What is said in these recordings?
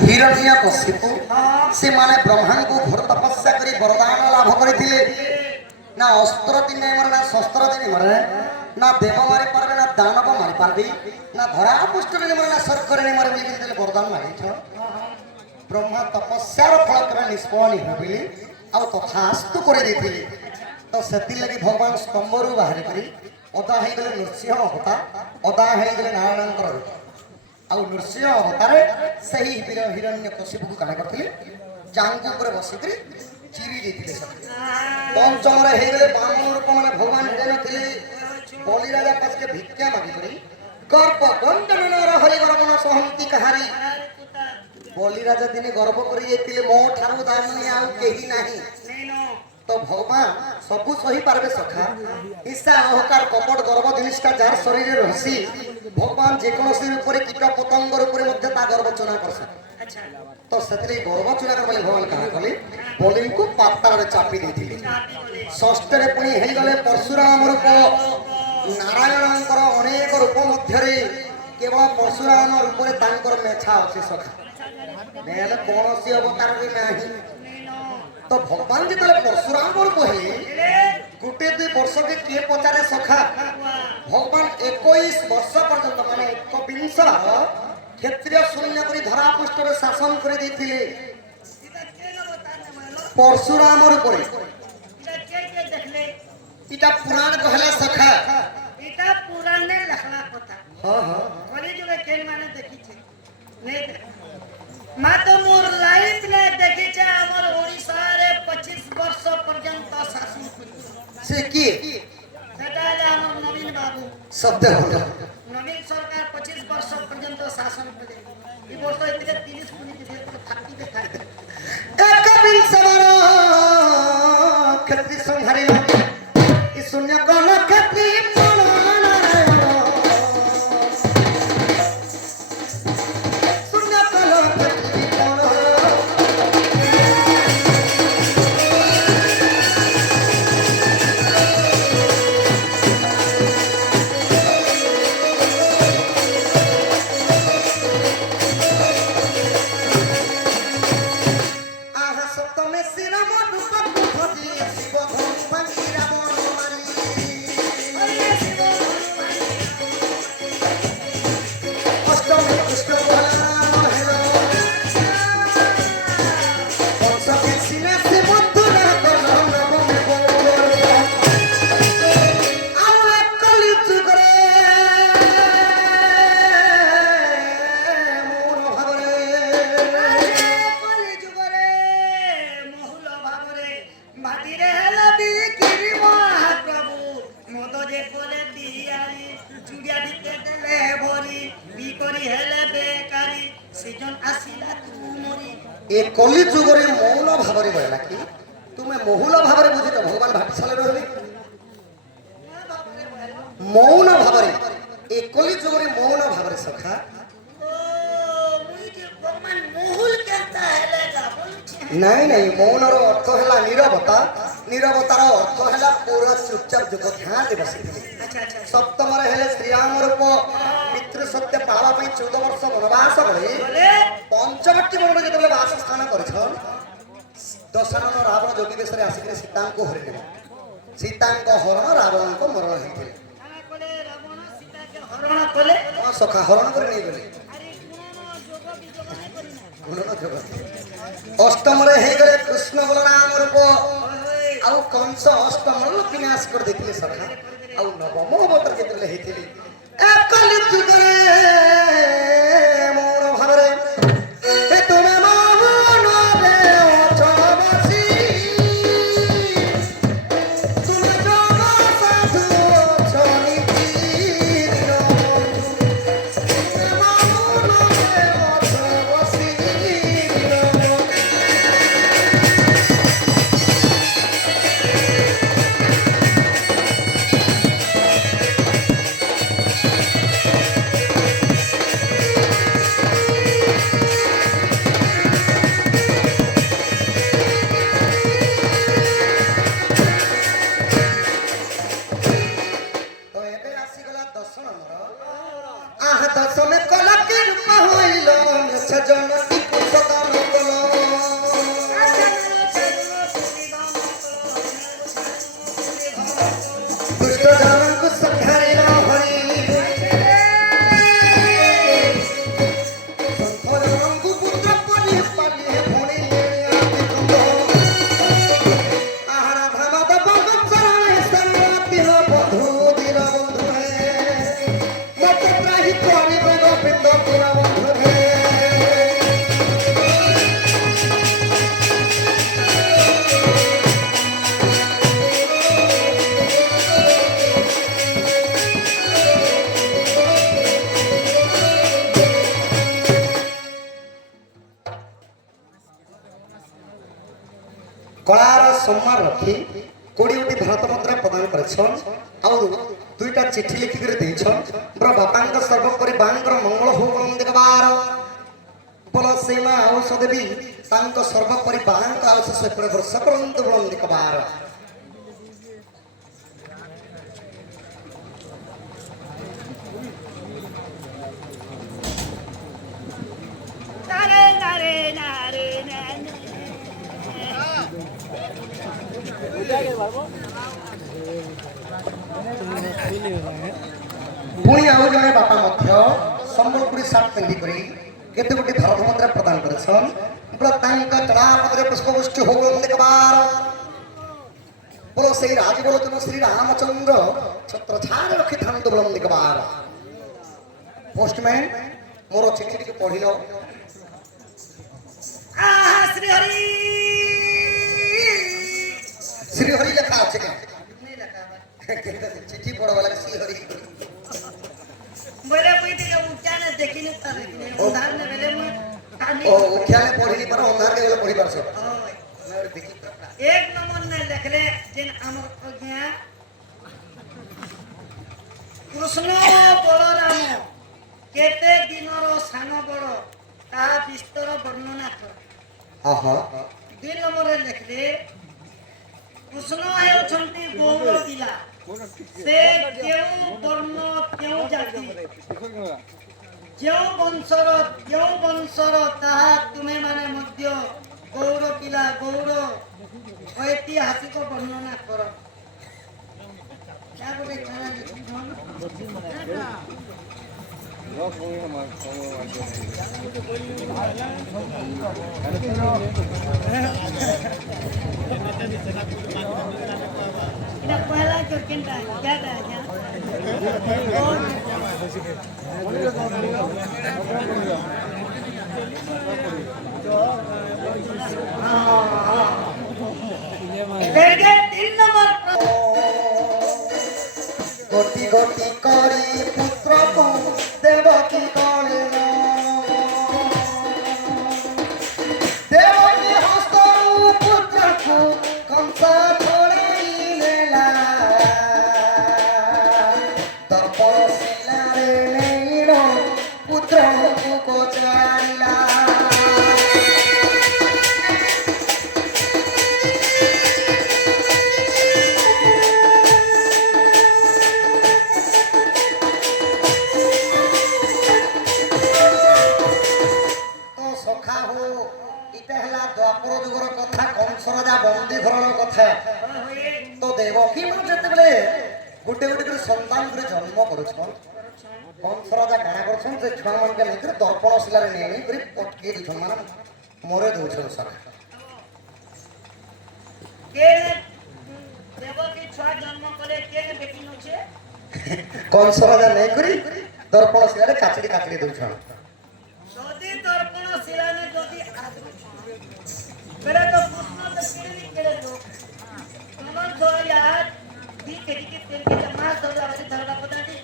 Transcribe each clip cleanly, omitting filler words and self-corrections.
हिरण्यकशिपु से माने ब्रह्मा को घोर तपस्या करी वरदान लाभ करथिले ना अस्त्र दिन मरे ना शस्त्र दिन मरे ना देव मारी पारबे ना दानव मारी पारबे ना धरा पुष्ट दिन मरे ना सर्कर दिन मरे बोली देले वरदान मारिछ ब्रह्मा तपस्यार फल करे निष्फल होबिली आ तथास्तु करे देथिले तो सेति लगी भगवान स्तंभरू बाहर करी अदा हे गले नृसिंह होता अदा हे गले नारायणकर रूप आ नृसिंह अवतारे सही हिरण्यकशिपु को काना करथिले जांग ऊपर बसिकरी चिरी देथिले सब पंचम रे हे गले बामन रूप माने भगवान जन थिले बलि राजा पास के भिक्षा मागी करी गर्भ गंडन नर हरि गर्भन सहंती कहारी बलि राजा दिने गर्भ करी जेतिले मो ठारू दानी आ केही नाही तो भगवान सबु सही पारबे सखा ईसा अहंकार कपट गर्भ जिनिसटा जार शरीर रे रहसी भगवान जे कोनोसी ऊपर कीट पतंग ऊपर मध्य ता गर्भ चुना करसा तो सेतरे गर्भ चुना कर भगवान कहा कले बलि को पातार रे चापी देथिले षष्ठ रे पुनी हेई गले परशुराम रूप नारायणकर अनेक रूप मध्य रे केवल परशुराम रूप रे तांकर मेछा अछि सखा नेले कोनोसी अवतार रे नाही तो भगवान जी तले परशुराम रूप है गुटे 2 वर्ष के किए पचारे सखा भगवान 21 वर्ष पर्यंत माने 21 क्षेत्रीय शून्य करी धरा पृष्ठ रे शासन कर देथिले परशुराम रूप रे के देखले इटा पुराण कहले सखा इटा पुराण ने लखला पता हां हां कली जुगे केन माने देखि छे नहीं मा तो मोर लाइफ ने देखि छे हमर ओडिसा रे 25 वर्ष पर्यंत शासन करी से की सेटा हमर नवीन बाबू शब्द होला नवीन सरकार 25 वर्ष पर्यंत शासन करे ई वर्ष इतके 30 पुनी के थाकी के थाकी एक बिन सवार क्षत्रि संहारी ई शून्य कल क्षत्रि कली जुगरे मौन भावरे बोला कि तुम्हें बहुल भावरे बुझित भगवान भाटी साले रहबे मौन भावरे ए कली जुगरे मौन भावरे सखा मुई जे भगवान बहुल कहता हैलेगा बोलछे नहीं नहीं मौन रो अर्थ हैला नीरवता नीरवतार अर्थ हैला पूरा चुपचाप जो ध्यान दे बसिथिले अच्छा सप्तम रे हेले श्री राम रूप पितृ सत्य पावा पई 14 वर्ष वनवास गले पंचवटी वन जेतले वास स्थान करछन दशरथ रावण जोगी बेसरे आसिके सीता को हरिले सीता को हरण रावण को मरण हेतिले काना कोले रावण सीता के हरण कोले सखा हरण कर नहीं गले गुण जोग अष्टम रे हे गले कृष्ण बलराम रूप आउ कंस अष्टम रो विनाश कर देथिले सखा आउ नवम अवतार जेतले हेतिले एकल जुगरे मोर भावरे ए तुमे मोहन रे अछबसी तुमे जग साधु छनी तीर तुमे मोहन रे अछबसी କଳାର ସମ୍ମାନ ରଖି 20ଟି ଭାରତ ମୁଦ୍ରା ପ୍ରଦାନ କରିଛନ୍ ଆଉ 2ଟା ଚିଠି ଲେଖିକରି ଦେଇଛନ୍ ମୋର ବାପାଙ୍କ ସର୍ବୋପରି ବାଙ୍କର ମଙ୍ଗଳ ହଉ ବଳନ୍ଦିକ ବାର ବୋଲ ସୀମା ଔଷଧ ଦେବୀ ତାଙ୍କ ସର୍ବୋପରି ବାଙ୍କ ଆଉଷ 100 ବର୍ଷ କରନ୍ତୁ ବଳନ୍ଦିକ ବାର पुणी आउ जड़े बापा सम्बलपुरी सार्ट पिंधिकी केते गोटी भारत मुद्रा प्रदान करछन चढ़ापदे पुष्पपुष्टि हो देखबार बोलो से राजबोलोचन श्री रामचंद्र छत्र छाड़ रखी था बोलम देखबार पोस्टमैन मोर चिठी टी पढ़िल श्रीहरि लेखा अच्छे चिठी पढ़ो वाला श्रीहरि बोले कोई तो उठाने देखिने तर उधार ने बेले में ओ उठाने पढ़िली पर अंधार के बेले पढ़ी परसो मैं देखि एक नंबर ने लिखले जिन हमर अज्ञा कृष्ण बलराम केते दिनरो सानो बड़ ता विस्तार वर्णना कर आहा 2 नंबर रे लिखले कृष्ण हेउछंती गौर जिला से केउ वर्ण केउ जाति केउ वंशर ताहा तुमे माने मध्य गौर किला गौर ऐतिहासिक वर्णना कर क्या बोले खाना इधर पहला जो किंता क्या था क्या देखिए 3 नंबर गोटी गोटी करी पुत्र को देवकी कले देवकी हस्त पुत्र को कंसा थोड़ी लेला तर्पण शिला रे नैनो पुत्र को चारिला बंदी घर कथा तो देवकी मां जते गोटे गोटे संतान जन्म करुछन कंस राजा काना करछन से छुआ मन के लेकर दर्पण शिला रे नेनी करी पटके दिछन माने मोरे दोछन सका के देवकी छुआ जन्म करे के बेटी नछे कंस राजा नै करी दर्पण शिला रे काचड़ी दोछन जदी दर्पण शिला ने जदी मेरा तो कृष्ण तो केले लो कमल जो यार दी केडी के तेल के जमा दौड़ा वाली धरना पता दी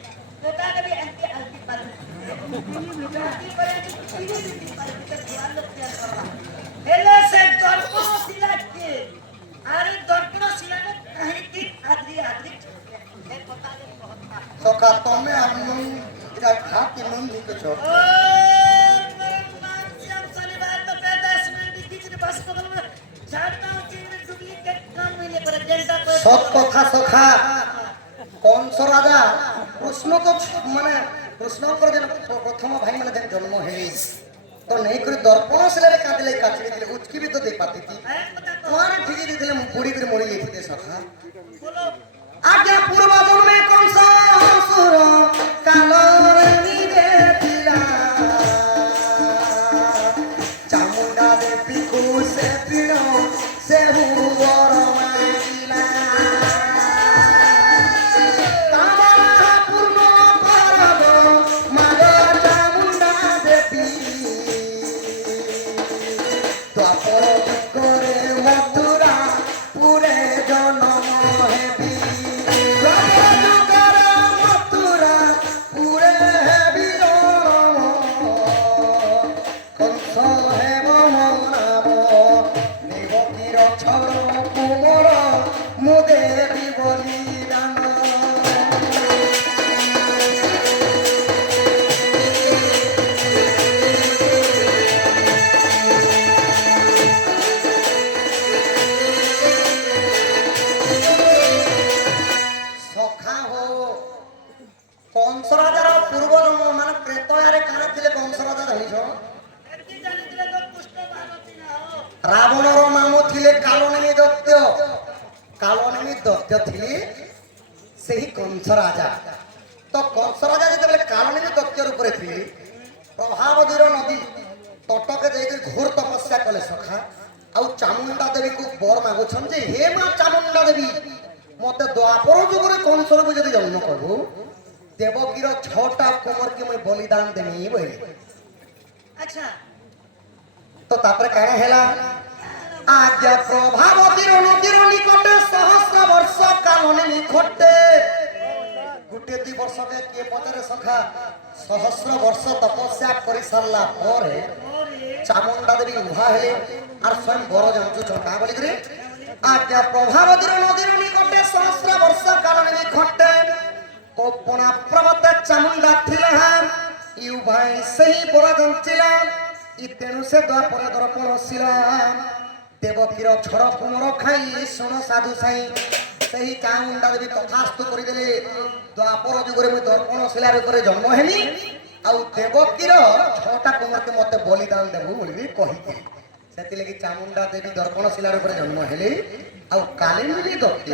लोटा के भी एंटी अल्टी पर की पर की पर ध्यान लोग क्या कर रहा हेलो से दर्पण शिला के अरे दर्पण शिला ने कहीं की आदरी है पता नहीं बहुत सका तमे हम इरा खाती मन निक छो सब कथा सखा कंस राजा कृष्ण को माने कृष्ण प्रथम भाई माने जन्म है तो नहीं कर दर्पण शिला रे काटले काचड़ी दिले उचकी भी तो दे पाती थी तुम्हारे ठीक ही दिले पूरी कर मोड़ी लेते सखा आज्ञा पूर्व जन्मे कंस असुर काल रे निदे दिला चामुंडा देवी को से पिनो से हुवर माइला तामरा पूर्ण परब मागा चामुंडा देवी द्वापर करे मथुरा पूरे जन्म हेबी द्वापर करे मथुरा पूरे हेबी जन्म कंस हेब नाम देवकीर छड़ ରାବଣର ନାମ ଥିଲେ କାଳନେମି ଦୈତ୍ୟ। କାଳନେମି ଦୈତ୍ୟ ଥିଲେ ସେହି କଂସ ରାଜା। ତ କଂସ ରାଜା ଯେତେବେଳେ କାଳନେମି ଦୈତ୍ୟ ରୂପରେ ଥିଲେ ପ୍ରଭାବତୀର ନଦୀ ତଟକେ ଯାଇକି ଘୋର ତପସ୍ୟା କଲେ ସଖା। ଆଉ ଚାମୁଣ୍ଡା ଦେବୀକୁ ବର ମାଗୁଛନ୍ତି ଯେ ହେ ମା ଚାମୁଣ୍ଡା ଦେବୀ ମତେ ଦ୍ୱାପର ଯୁଗରେ କଂସ ରୂପେ ଯଦି ଜନ୍ମ କରୁ ଦେବକୀର 6ଟା କୁମରକେ ମୁଇଁ ବଳିଦାନ ଦେମି ବୋଇଲେ। अच्छा তো তারপরে কারণ হেলা আজ্ঞা প্রভাবতীর নদীর নিকটে সহস্র বর্ষ কালনে নিকটে গোটে 2 বর্ষকে কে পচারে সখা সহস্র বর্ষ তপস্যা করে সারলা পরে और ये চামুন্ডা দেবী উহা হেলে আর স্বয়ং বড় জানছু চটা বলি করে আজ্ঞা প্রভাবতীর নদীর নিকটে সহস্র বর্ষ কালনে নিকটে কোপনা প্রবতে চামুন্ডা থিলে হ্যাঁ ইউ ভাই সেই বড় জানছিলাম তেণু সে দ্বাপরে দর্পণ শিলাম দেবকীর ছড় কুমর খাই শোণ সাধু সাই সেই চামুন্ডা দেবী তথাস্তু করিদেলে দ্বাপর যুগরে মুই দর্পণ শিলার উপরে জন্ম হেলি আউ দেবকীর 6টা কুমরকে মতে বলিদান দেবু বলি কহিতে সেতিলাগি চামুন্ডা দেবী দর্পণ শিলার উপরে জন্ম হেলি আউ কালিন্দী দৈত্য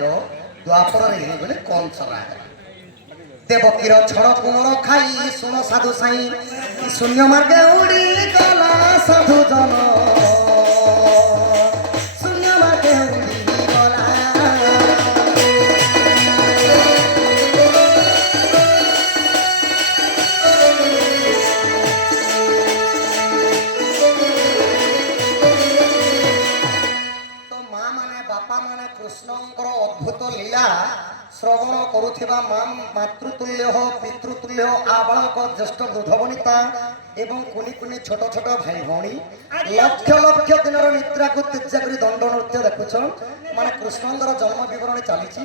দ্বাপরে হেলি কংস রাজা। দেবকীর ছড় কুমর খাই শুণ সাধু সাই শূন্য মার্গে উড়ি গলা সাধু জন শূন্য মার্গে উড়ি গলা। তো মা মানে বাপা মানে কৃষ্ণঙ্কর অদ্ভুত লীলা শ্রবণ করুথিবা মাতৃতুল্য পিতৃতুল্য আবালক জ্যেষ্ঠ দুধবনিতা এবং কুনি কুনি ছোট ছোট ভাই ভৌণী লক্ষ লক্ষ দিনের নিদ্রাକୁ ତ୍ୟଜ୍ୟ କରି ଦଣ୍ଡ ନୃତ୍ୟ ଦେଖୁଛ ମାନେ କୃଷ୍ଣଙ୍କର ଜନ୍ମ ବିବରଣୀ ଚାଲିଛି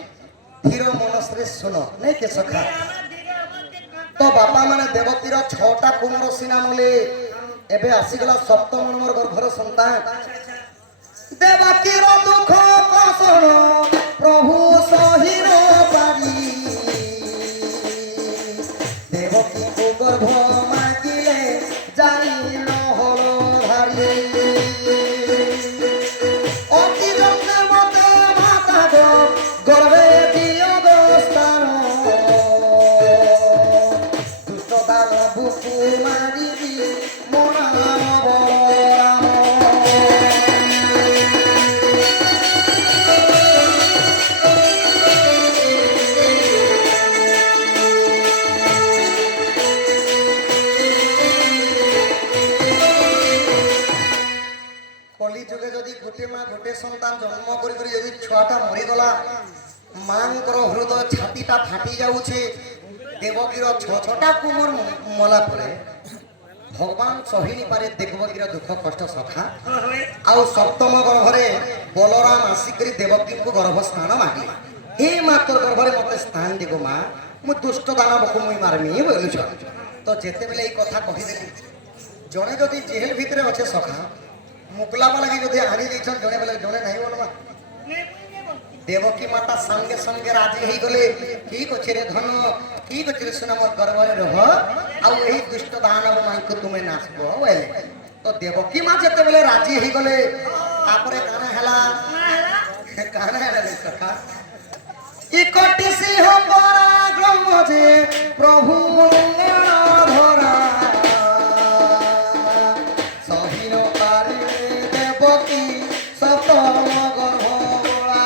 ଧୀର ମନସ୍ରେ ଶୁଣ ନାଇଁ କେ ସଖା। हमार दिगा हमार के ତ ବାପା ମାନେ ଦେବତୀର 6ଟା କୁମର ସିନା ମୂଳେ ଏବେ ଆସିଗଲା 7ମ ନମ୍ବର ଗର୍ଭର ସନ୍ତାନ দেবকীর দুঃখ কষণ প্রভু সহির পারি দেবকীকে গর্ভ মাগিলে যাই নহল ধারি অতি যত্নে মতে মাতা গো গর্ভে দিও গোস্থান দুষ্ট দান বুকু মারিবি মনা বলরাম। কলি যুগে যদি গোটে মা গোটে সন্তান জন্ম করি করি যদি ছুয়াটা মরিগলা মাঙ্কর হৃদয় ছাতিটা ফাটি যাচ্ছে দেবকীর 6টা কুমর মলা পরে ভগবান সহিনি পারে দেবকীর দুঃখ কষ্ট সখা। होए আউ 7ম গর্ভরে বলরাম আসিকরি দেবকীকে গর্ভ স্থান মাগিলা হে মা তোর গর্ভরে মতে স্থান দিব মা মু দুষ্ট দানবকে মুই মারমি বলুছ। তো যেতেবেলে এই কথা কহিদেলি জনে যদি জেল ভিতরে অছে সখা মুকলাবা লাগি যদি আনি দিয়েছেন জনে বেলে জনে নাই বলবা मैं नहीं बोलती দেবকী মাতা সঙ্গে সঙ্গে রাজি হয়ে গলে ঠিক আছে রে ধন ঠিক আছে রে শুনে মোর গর্ভরে রহ আউ এই দুষ্ট দানব মানকে তুমি নাচব বলে। তো দেবকী মা যেতেবেলে রাজি হয়ে গলে তারপরে কানা হেলা माला কানা হেলা রে সখা ইকটি সিংহ পরাক্রম যে প্রভু মঙ্গল ধরা সহিন পারে দেবকী 7ম গর্ভ গোলা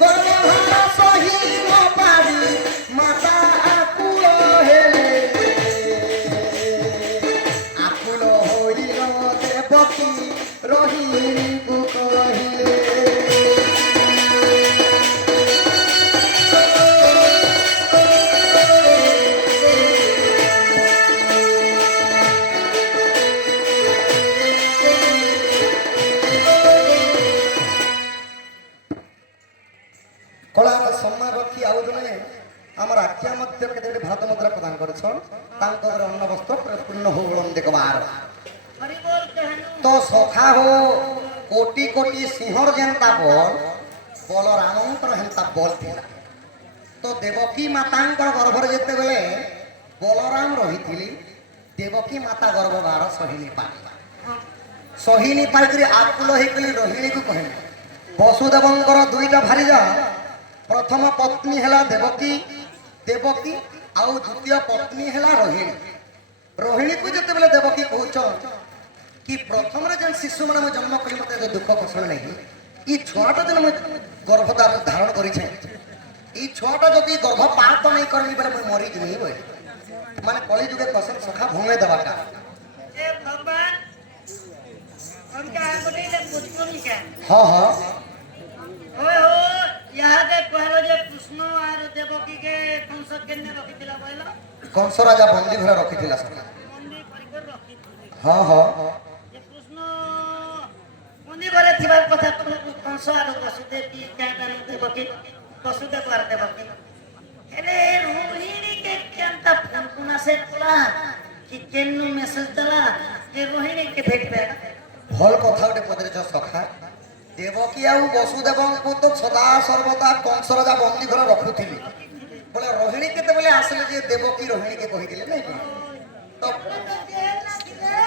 গর্ভধারা সহিন পারি মাতা আকুল হেলে আকুল হইল দেবকী রহিণীକୁ কহিলে কলা সম্মান রক্ষী আউ জনে আমার আখ্যা মধ্যে কেতে ভারত মুদ্রা প্রদান করছন তাঙ্কর অন্ন বস্ত্র পূর্ণ হোবলম দেখবার। हरि बोल कहनु তো সখা হো কোটি কোটি সিংহর যেন্তা বল বলরামঙ্কর হেন্তা বল ଥିଲା। তো দেবকী মাতাঙ্কর গর্ভরে যেতেবেলে বলরাম রহিথিলি দেবকী মাতা গর্ভবার সহিনি পারিলা ସହିନି ପାଇକରି ଆକୁଲ ହେଇକରି ରୋହିଣୀକୁ କହିଲେ ବସୁଦେବଙ୍କର ଦୁଇଟା ଭାରିଜା ପ୍ରଥମ ପତ୍ନୀ ହେଲା ଦେବକୀ ଦେବକୀ ଆଉ ଦ୍ୱିତୀୟ ପତ୍ନୀ ହେଲା ରୋହିଣୀ ରୋହିଣୀକୁ ଯେତେବେଳେ ଦେବକୀ କହୁଛ କି ପ୍ରଥମରେ ଯେନ୍ ଶିଶୁମାନେ ମୁଁ ଜନ୍ମ କରି ମତେ ଯେ ଦୁଃଖ କଷଣ ନାହିଁ ଇ ଛୁଆଟା ଯେନ୍ ମୁଁ ଗର୍ଭଧାରଣ ଧାରଣ କରିଛେ ଇ ଛୁଆଟା ଯଦି ଗର୍ଭପାତ ନାଇଁ କରମି ବେଲେ ମୁଁ ମରିଯିମି ବୋଇ ମାନେ କଳି ଯୁগে କସନ ସଖା ଭଙ୍ଗେ ଦେବାଟା ए भगवान हमका गोटे ले पुष्पनी का हाँ हाँ ओए हो यहाँ के कहलो जे कृष्ण और देवकी के कंस केने रखितिला कहलो कंस राजा बंदी घरे रखिथिला सखा मंदी परिकर रखितिले हाँ हाँ जे कृष्ण मंदी घरे थिबार कथा कंस और वसुदेव की कहता देवकी वसुदेव और देवकी हेले रोहिणी के केंता फुनकुना से तोला कि केन्नु मेसेज दला ए रोहिणी के भेट पे भल कथा गोटे पदरिच सखा देवकी आउ वसुदेवଙ୍କୁ तो सदा सर्वदा कंस राजा बंदी घर रखुथिली बोले रोहिणी केतेबेले आसले जे देवकी रोहिणी के कहिदिले नै कि तो जेल ना दिले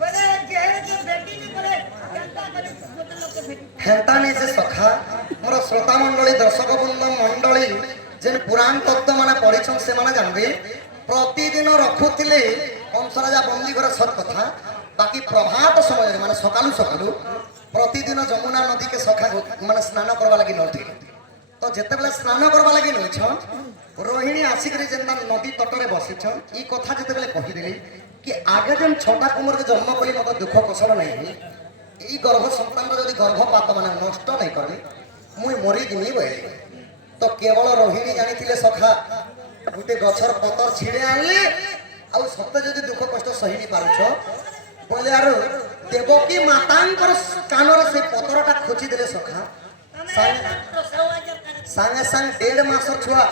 बोले जेल के बेटी ने बोले केंता करे गोटे लोग के भेट हेंता नै से सखा मोर श्रोता मंडली दर्शक बृंद मंडली जेन पुराण तत्व माने पढिछन से माने जानबे प्रतिदिन रखुथिले कंस राजा बंदी घर सत कथा बाकी प्रभात समय माने सकालू सकालू प्रतिदिन जमुना नदी के सखा माने स्नान करबा लागि नथिले तो जेतेबेले स्नान करबा लागि नइछ रोहिणी आसिकरी जेंदा नदी तटरे बसिछ ई कथा जेतेबेले कहिदेली कि आगे जेन छोटा कुमार के जन्म कली मत दुख कष्ट नै ई गर्भ संतान जदि गर्भपात माने नष्ट नै करबी मुई मरि जिमी बे तो केवल रोहिणी जानिथिले सखा गुटे गछर पतर छिड़े आनले आउ सत्य जदि दुख कष्ट सही नि पारुछ बोले यार देवकी मातांकर कानर से पतरटा खोची देले सखा संगे संग 1.5 मासर छुआ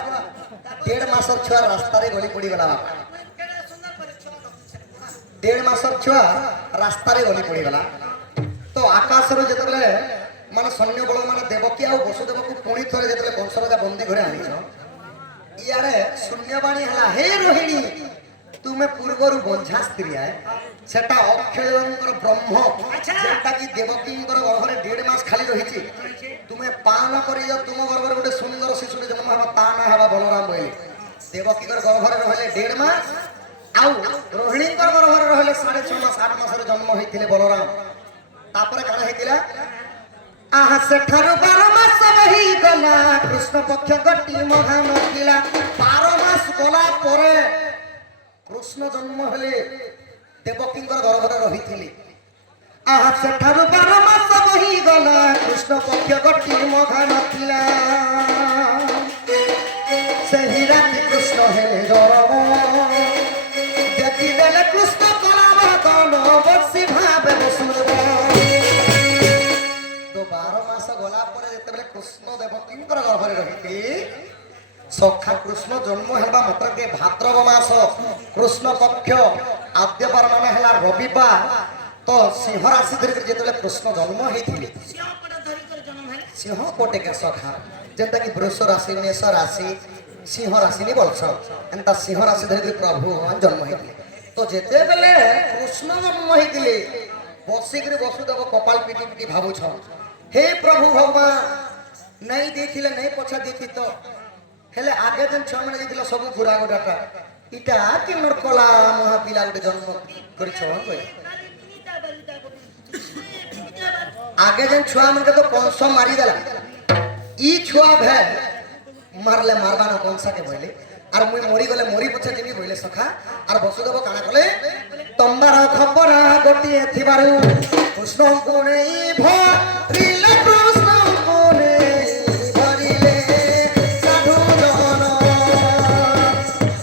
1.5 मासर छुआ रास्ता रे गली पड़ी गला 1.5 मासर छुआ रास्ता रे गली पड़ी गला तो आकाश रो जेतबले माने सैन्य बल माने देवकी आ वसुदेव को पुणी थरे जेतबले कंस राजा बंदी घरे आनिछ इयारे शून्यवाणी हला हे रोहिणी तुमे पूर्वरु बंझा स्त्री है सेटा अक्षयंकर ब्रह्म जेटा की देवकींकर गर्भरे 1.5 मास खाली रहिछि तुमे पान करि जो तुम गर्भरे गोटे सुंदर शिशु जन्म हबा ता ना हबा बलराम बोले देवकीकर गर्भरे रहले 1.5 मास आउ रोहिणीकर गर्भरे रहले 6.5 मास 8 मास रे जन्म होइथिले बलराम तापरे काना हेतिला आहा सेठारु 12 मास बही गला कृष्ण पक्ष गटी मघा नथिला 12 मास गला परे कृष्ण जन्म हेले देवकींकर गर्भरे रहिथिले आहा सेठारु 12 मास बही गला कृष्ण पक्ष गटी मघा नथिला सही राति कृष्ण हेले गरब जति देले कृष्ण कलावा तन बसी भावे वसुदेव तो 12 मास गला परे जेतेबेले कृष्ण देवकींकर गर्भरे रहिथि सखा कृष्ण जन्म हेबा मात्र के भाद्रव मास कृष्ण पक्ष आद्यवार माने हला रविवार तो सिंह राशि धरि जेतेबेले कृष्ण जन्म हेथिले सिंह पड़ा धरि कर जन्म है सिंह कोटे के सखा जेंता कि वृष राशि मेष राशि सिंह राशि नि बोलछ एंता सिंह राशि धरि प्रभु भगवान जन्म हेथिले तो जेतेबेले कृष्ण जन्म हेथिले बसिकरी वसुदेव कपाल पिटी पिटी भाबुछ हे प्रभु भगवान नहीं देखिले नहीं पछा देखि तो हेले आगे जन छह माने दिला सब गुरा गोडाटा इटा कि मोर कला महा पिला गोटे जन्म करिछ होय आगे जन छुआ मन के तो 500 मारी देला ई छुआ भे मारले मारबा न कंसा के बोले आर मुई मरी गले मरी पछे जिमी बोले सखा आर वसुदेव काना कले तंबार खबर गोटी थिबारु कृष्ण को नहीं भरिले कृष्ण को नहीं भरिले साधु जन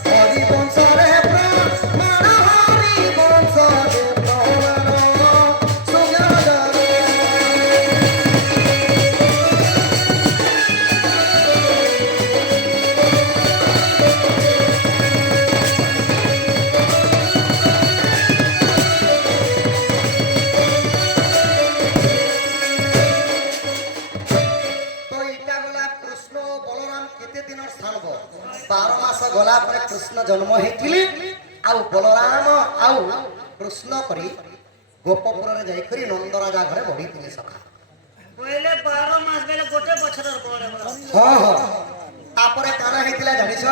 हरि वंश रे प्राण हरि वंश रे प्राण सुगद गला पर कृष्ण जन्म हेतिले आउ बलराम आउ कृष्ण करी ଗୋପପୁରରେ ଯାଇକରି ନନ୍ଦ ରାଜା ଘରେ ବଢିଥିଲେ ସଖା। କହିଲେ 12 ମାସ ବେଲେ ଗୋଟେ ବছରର ବଡ ବଡ ହଁ ହଁ ତାପରେ କାଣା ହେଇଥିଲା ଜାଣିଛ?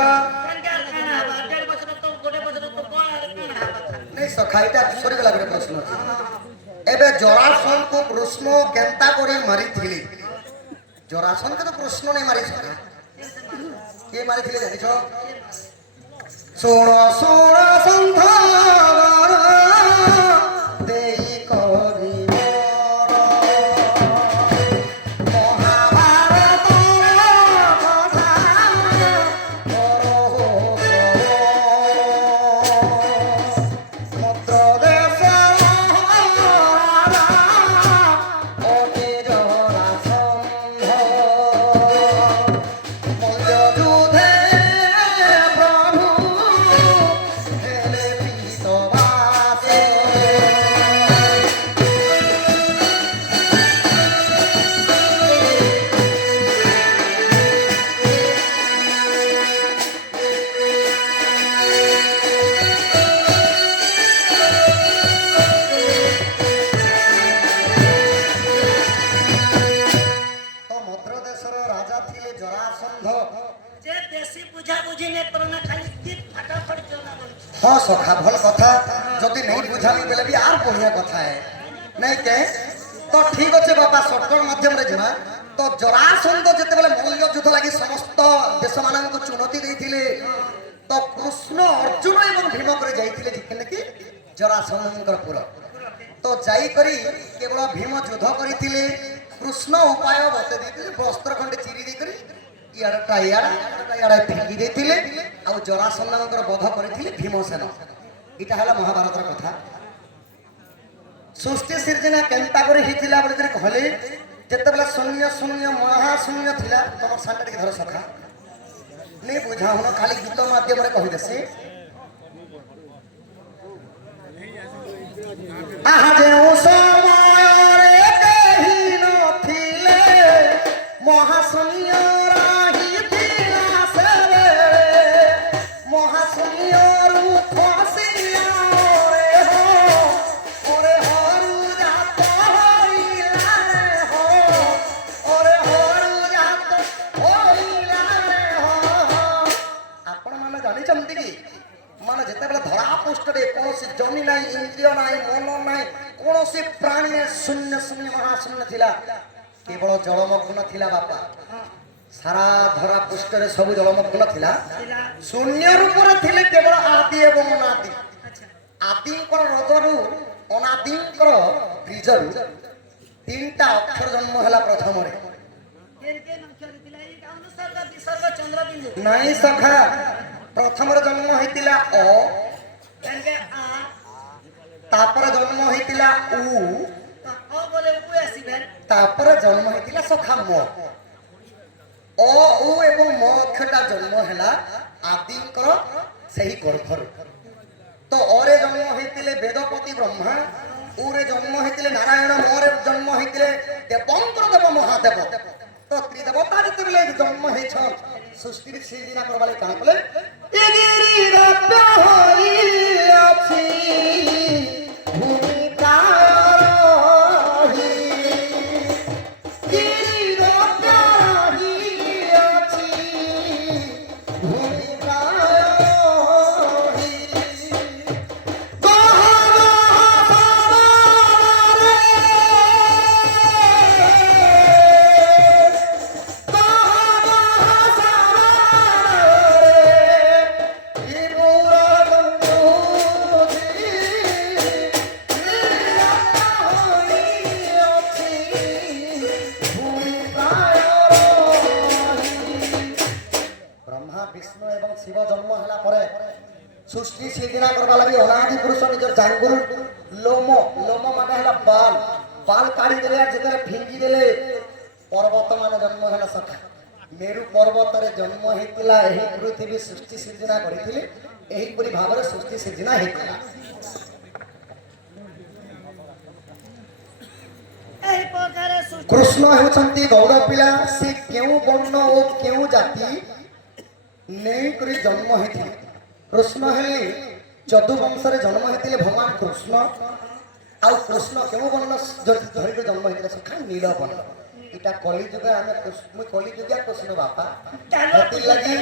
କାଣା ହବା 1.5 ବছର ତ ଗୋଟେ ବছର ତ କଣ ଆରେ କାଣା ହବା ନାଇଁ ସଖା ଏଇଟା ସରିଗଲା ଗୋଟେ ପ୍ରଶ୍ନ ଅଛି। ଏବେ ଜରାସନ୍ଧକୁ କୃଷ୍ଣ କେନ୍ତା କରି ମାରିଥିଲେ? ଜରାସନ୍ଧକୁ ତ କୃଷ୍ଣ ନେଇ ମାରି ସଖା। କିଏ ମାରିଥିଲେ ଜାଣିଛ? ଶୁଣ ଶୁଣ ସନ୍ଥ ଦେଇ କରିବ যে বেশি বুঝা বুঝি নে করনা খালি কি ফটাফট চলা বল हाँ सखा भल कथा जदि नहीं बुझाली बेले भी आर बढ़िया कथा है नहीं के तो ठीक अच्छे बाबा शॉर्टकट माध्यम रे जिमा तो जरासंध जते बेले मल्ल युद्ध लागि समस्त देश मानन को चुनौती देथिले तो कृष्ण अर्जुन एवं भीम करे जाइथिले जिकने कि जरासंधकर पुर तो जाई करी केवल भीम युद्ध करिथिले कृष्ण उपाय बते देथिले वस्त्र खंडे चिरी दे करी इयाड़ा फिंगी देथिले आ जरासंधकर वध करिथिले भीमसेन इटा हला महाभारतर कथा सृष्टि सृजना केनता करे हिथिला बले कहले जते बेला शून्य शून्य महाशून्य थिला तमर सानटा के धर सखा नहीं बुझाउन खाली गीत माध्यम रे कहि देसे आहा जे ओ समय रे केहि नथिले महाशून्य माने जेते बेला धरा पृष्ठरे कोनोसी जमी नाही इंद्रिय नाही मन नाही कोनोसी प्राणी शून्य शून्य महाशून्य थिला केवल जलमग्न थिला बापा सारा धरा पृष्ठरे सब जलमग्न थिला शून्य रूप रे थिले केवल आदि एवं अनादि आदिकर रजरु अनादिकर बीजरु तीनटा अक्षर जन्म हला प्रथम रे केन केन अक्षर दिला ई अनुसर्ग विसर्ग चंद्र बिंदु नहीं सखा प्रथम जन्म होइतिला अ केनके आ तापर जन्म होइतिला उ ओ बोले उ आसीबे तापर जन्म होइतिला सखा म अ उ एवं म अक्षरटा जन्म हैला आदिकर सही गर्भर तो अरे जन्म होइतिले वेदपति ब्रह्मा उ रे जन्म होइतिले नारायण म रे जन्म होइतिले देवंतर देव महादेव तो त्रिदेवता जते बेले जन्म है छ सृष्टि सृजना करबाले का बोले एगिरी रप्य होई अछि भूमि तारही गिरी रप्य रही अछि भूमि तारही विष्णु एवं शिव जन्म हला परे सृष्टि सृजना करबा लागि अनादि पुरुष निजर जांगुर लोम लोम माने हला बाल बाल काढी देले जेतरे फिंगी देले पर्वत मान जन्म हला सखा मेरु पर्वत रे जन्म हेतिला एही पृथ्वी सृष्टि सृजना करिथिले एही परि भाबरे सृष्टि सृजना हेतिला एही प्रकार सृष्टि कृष्ण हेउछंती गौड़ पिला से केउ वर्ण ओ केउ जाति नहीं करी जन्म हेथिले कृष्ण हेले जदु वंश रे जन्म हेतिले भगवान कृष्ण ଆଉ କୃଷ୍ଣ କେଉଁ ବର୍ଣ୍ଣ ଯଦି ଧରିକି ଜନ୍ମ ହେଇଥିଲେ ସଖା ନୀଳ ବର୍ଣ୍ଣ ଏଇଟା କଲିଯୁଗ ଆମେ ମୁଁ କଲିଯୁଗିଆ କୃଷ୍ଣ ବାପା ସେଥିଲାଗି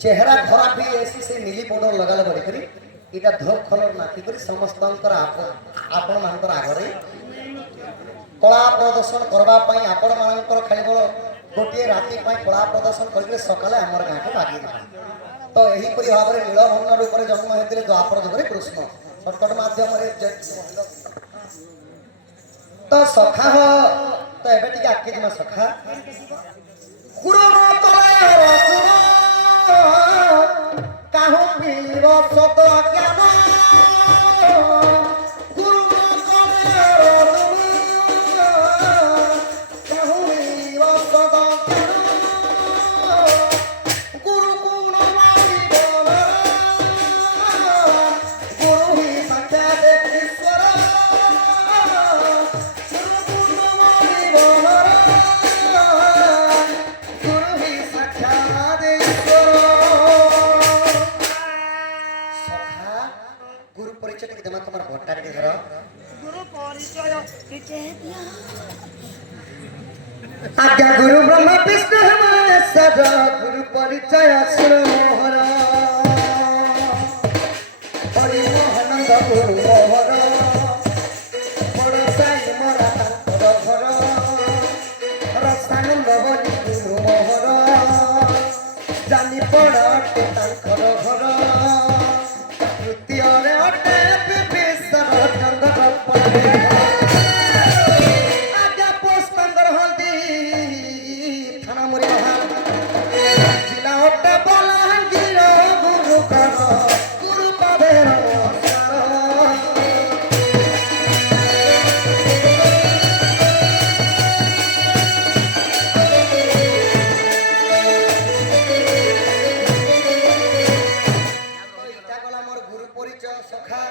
ଚେହେରା ଖରାପ ବି ଏସି ସେ ନୀଲି ପାଉଡର ଲଗାଲେ କରିକରି ଏଇଟା ଧୋପ କଲର ନାଖିକରି ସମସ୍ତଙ୍କର ଆପଣ ମାନଙ୍କର ଆଗରେ କଳା ପ୍ରଦର୍ଶନ କରିବା ପାଇଁ ଆପଣ ମାନଙ୍କର ଖେଳିବ ଗୋଟିଏ ରାତି ପାଇଁ କଳା ପ୍ରଦର୍ଶନ କରିକି ସକାଳେ ଆମର ଗାଁକୁ ଲାଗିଯିବ ତ ଏହିପରି ଭାବରେ ନୀଳବର୍ଣ୍ଣ ରୂପରେ ଜନ୍ମ ହେଇଥିଲେ ଦ୍ୱାପର ଯୁଗରେ କୃଷ୍ଣ ସର୍ଟକଟ ମାଧ୍ୟମରେ ତ ସଖା ତ ଏବେ ଟିକେ ଆଗକେ ଯିମା ସଖା ଗୁରୁ କାହୁ ମିଳିବ ସତ ଜ୍ଞାନ ଗୁରୁ କାହୁ ମିଳିବ ସତ ଜ୍ଞାନ ଗୁରୁ ଗୁଣ ଗୁରୁ ହି ସାକ୍ଷାତ ଈଶ୍ୱର ଗୁରୁ ହି ସାକ୍ଷାତ ଈଶ୍ୱର ସଖା ଗୁରୁ ପରିଚୟ ଟିକେ ଦେମା তোমার ভোটটা ଟିକେ ধর গুরু পরিচয় কেটে দিয়া আজ্ঞা গুরু ব্রহ্মা বিষ্ণু মহেশ্বর গুরু পরিচয় সুর মোহর হরি মোহনন্দ গুরু মোহর বড় সাই মরা তাঙ্কর ঘর রসানন্দ বলি গুরু মোহর জানি পড় অটে তাঙ্কর ঘর তৃতীୟରେ অটে বিশ্বর চন্দ্র পড়ে আজ্ঞা পোস্তাঙ্গর হলদি থানা মরি মহান জিলা অটে বলাঙ্গীর গুরু কর গুরু পাবে নমস্কার এইটা গলা মোর গুরু পরিচয় সখা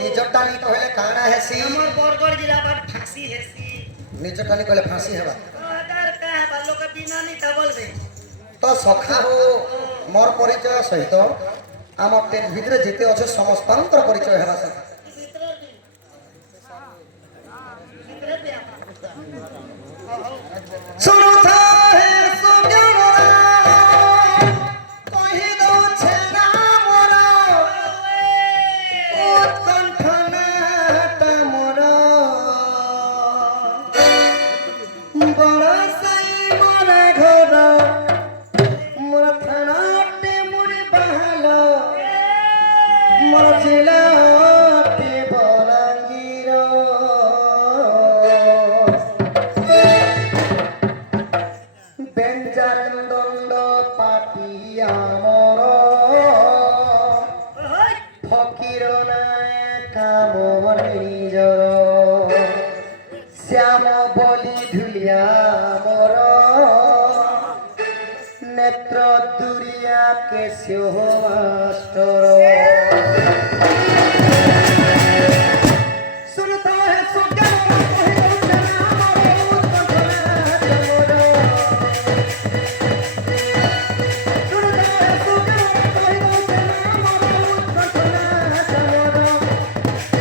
নিজরটা নি কহিলে কাଣା হেসি আমার বরগড় জেলা বাট ফাঁসি হেসি নিজরটা নি কহিলে ফাঁসি হেবা হাজার কাহবা লোক বিনা নিতা বলবে তো সখা হো মোর পরিচয় সহিত আমার টেন ভিতরে যেতে আছে সমস্তান্তর পরিচয় হেবা সখা ভিতরে দিয়া শুনুথা হে সুজ্ঞানরা কহি দউছে না মোর উৎকণ্ঠ নাটা মোর বড় সাই মোর ঘর মোর থানাতে মুড়ি বাহাল মোর জিলাতে বলাঙ্গীর বেঞ্জার দণ্ড পাটি আমর ফকির নাই কাম নিজর শ্যাম বলি ধুলিয়া মর নেত্র দুরিয়া কেশিও মাস্টর শুনুতা হে সুজ্ঞানরা কহি দউছে না মোর উৎকণ্ঠ নাটা মোর শুনুতা হে সুজ্ঞানরা কহি দউছে না মোর উৎকণ্ঠ নাটা মোর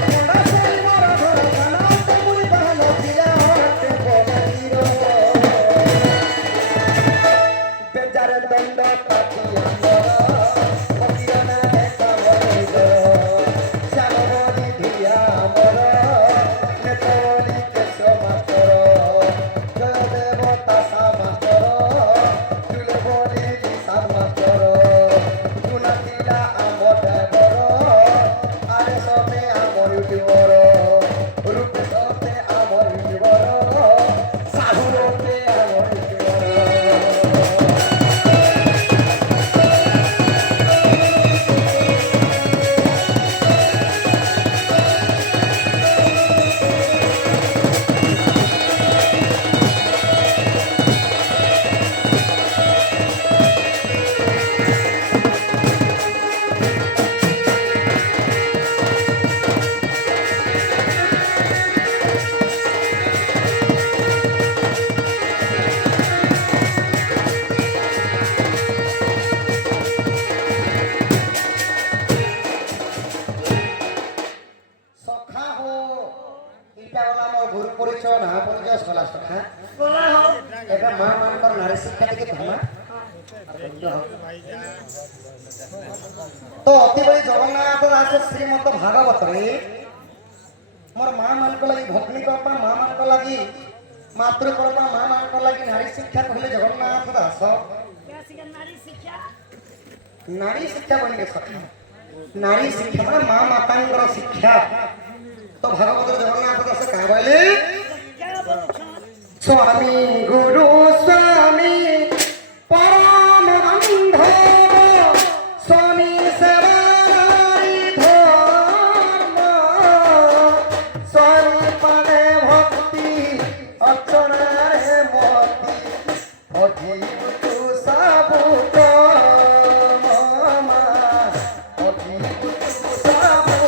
বড় সাই মোর ঘর থানাতে মুড়ি বাহাল জিলা হতে বলাঙ্গীর বেজার দণ্ড পাতি আমর ফকির নাই কাম নিজর শ্যাম বলি ধুলিয়া আমর নেত্র বলি কেশ মাস্টর জয় দেবতা সা মাস্টর চুল বলি বিশাল মাস্টর গুণা ଥିଲା ଆମ ଡ୍ରାଇଭର ଆରେ ସତେ ଆମର ୟୁଟ୍ୟୁବର ରୂପେ ସତେ ଆମର ୟୁଟ୍ୟୁବର ସାହୁ ରୂପେ ଆମର ୟୁଟ୍ୟୁବର ପରିଚୟ ନା ପରିଚୟ ସଲା ସଖା बोला हो ଏବେ ମା ମାନଙ୍କର ନାରୀ ଶିକ୍ଷା ଟିକେ ଧମା ତ ଅତିବଳି ଜଗନ୍ନାଥ ଦାସ ଶ୍ରୀମତ ଭାଗବତରେ ମୋର ମା ମାନଙ୍କ ଲାଗି ଭଗ୍ନୀ କର୍ପା ମା ମାନଙ୍କ ଲାଗି ମାତୃ କର୍ପା ମା ମାନଙ୍କ ଲାଗି ନାରୀ ଶିକ୍ଷା କହିଲେ ଜଗନ୍ନାଥ ଦାସ क्या सिखा नारी शिक्षा नारी शिक्षा बनिके सखा नारी शिक्षा ମାନେ ମା ମାତାଙ୍କର ଶିକ୍ଷା ତ ଭାଗବତରେ ଜଗନ୍ନାଥ ଦାସ କାହା କହିଲେ क्या बोलछो स्वामी गुरु स्वामी परम बंधो स्वामी सेवा नारी धर्म स्वामी पदे भक्ति अर्चना रे मोती अजीव तू सबु मामा अजीव तू सबु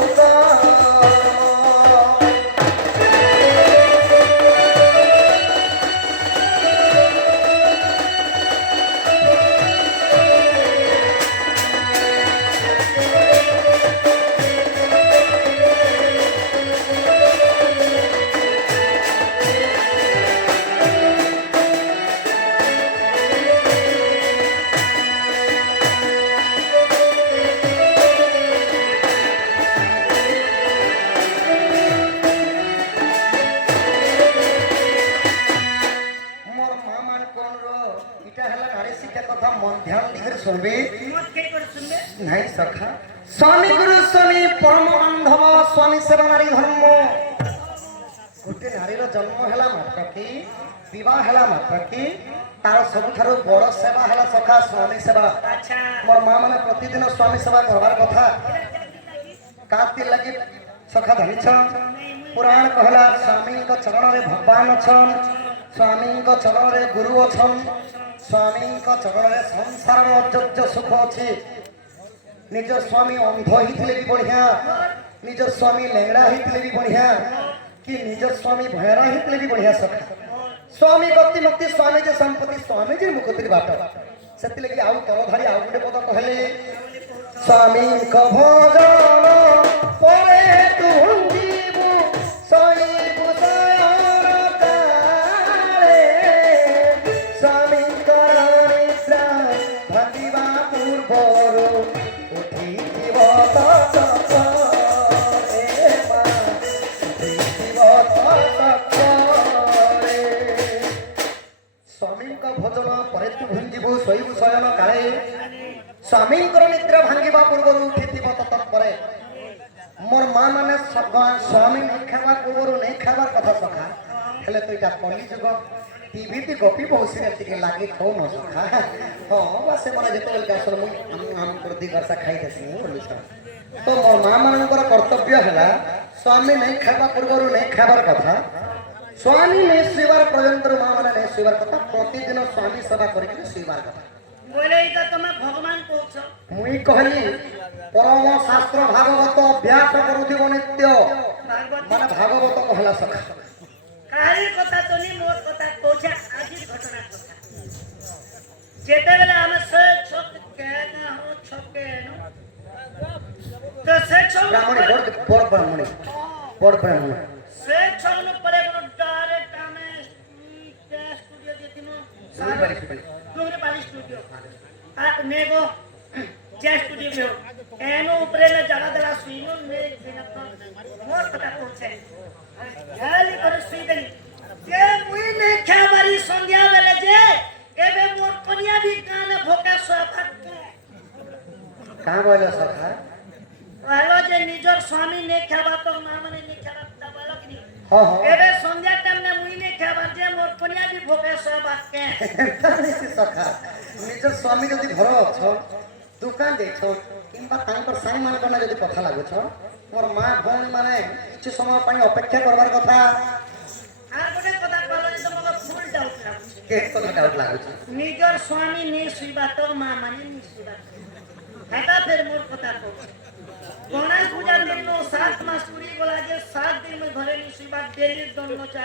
मोर माँ मान कौन रो इटा हला नारी शिक्षा कथा मन ध्यान दिखर सुनबे मत के कर सुनबे नहीं सखा स्वामी गुरु स्वामी परम बांधव स्वामी सेवा नारी धर्म गोटे नारीर जन्म हेला मात्र कि विवाह हेला मात्र कि तार सबुठारु बड़ सेवा हेला सखा स्वामी सेवा अच्छा मोर माँ माने प्रतिदिन स्वामी सेवा करबार कथा काती लगी सखा धनिछ पुराण कहला स्वामी को चरण रे भगवान अछन स्वामी को चरण रे गुरु अछन स्वामी को चरण रे संसार अजज्य सुख अछि निज स्वामी अंध हिथिले भी बढ़िया निज स्वामी लेंगड़ा हिथिले भी बढ़िया कि निज स्वामी भैरा हिथिले भी बढ़िया सखा स्वामी गति मुक्ति स्वामी जे संपत्ति स्वामी जे मुक्ति बाट सेति लगी आउ तरधारी आउ गुटे पद कहले स्वामी को भजन परे तू जीवु सोई पुसायर काले स्वामी करणित्रा भागिबा पूर्वरु उठी जीव तत्परे मा उठी जीव तत्परे स्वामी का भजन परे तू भुंजिबु सोईबु शयन काले स्वामी निद्रा भांगिबा पूर्वरु उठिथिब तत्परे मोर माँ माने स्वामी नहीं खावा पूर्वरु नहीं खावार कथा सखा हेले तो इटा कली जुग टीवी ती गपी बहुसी के लागे थो न सखा हां बस माने जेते बेल का सर हम प्रति वर्षा खाई देसी बोली तो मोर माँ मानकर कर्तव्य हैला स्वामी नहीं खावा पूर्वरु नहीं खावार कथा स्वामी नहीं स्वीकार पर्यंत माँ माने नहीं स्वीकार कथा प्रतिदिन स्वामी सेवा करके स्वीकार कथा बोले इता तुम भगवान कहछो मुई कहली परम शास्त्र भागवत अभ्यास करुथिब नित्य भागवत माने भागवत कहला सखा काहे कथा तोनी मोर कथा कहछा आजिर घटना कथा जेते बेले हम से छोक के ना हो छोके न तो से छोक ब्राह्मणी बड़ ब्राह्मणी से छोक न परे कोनो डायरेक्ट हमें स्टूडियो जेतिनो तुम्हारे पास स्टूडियो आप नेगो जे स्टूडियो में हो एनो ऊपरे में जगह दला सुइनो ने देना मोर पता पहुंचे खाली कर सुई देनी जे मुई ने खाबारी संध्या बेले जे एबे मोर कनिया भी काने भोका सोफा कहां बोले सखा कहलो जे निजर स्वामी ने खाबा तो मां माने ने खाबा तबलो कि हां हां एबे संध्या टाइम में मुई ने खाबा जे मोर कनिया भी भोका सोफा के तानिसी सखा निज स्वामी जदि घर अछ दुकान देछ किंबा तांकर साई मान कना जदि कथा लागछ मोर मां भौणी माने किछ समय पई अपेक्षा करबार कथा आ गोटे कथा कहलो जे मोर फुल डाउट लागछ के कथा डाउट लागछ निजर स्वामी ने सुइबा तो मां माने नि सुइबा हेता फिर मोर कथा को गणेश पूजा दिन 7 मास पूरी गला जे 7 दिन में घरे नि सुइबा डेली दोनो चा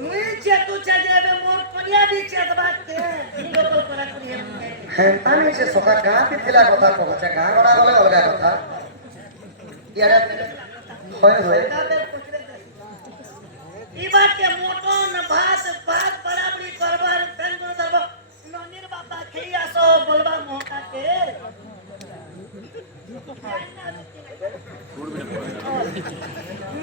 मुई जे तू चा जेबे मोर कनिया भी चेत बात के दिगो तो करा करी है तानी से सखा गां के थिला कथा कहछ गां गडा गले अलगा कथा यार होय होय ইবাকে মটন ভাত ভাত বরাবরি করবার ফেল করে দেব ননির বাবা খেয়ে আসো বলবা মোটাকে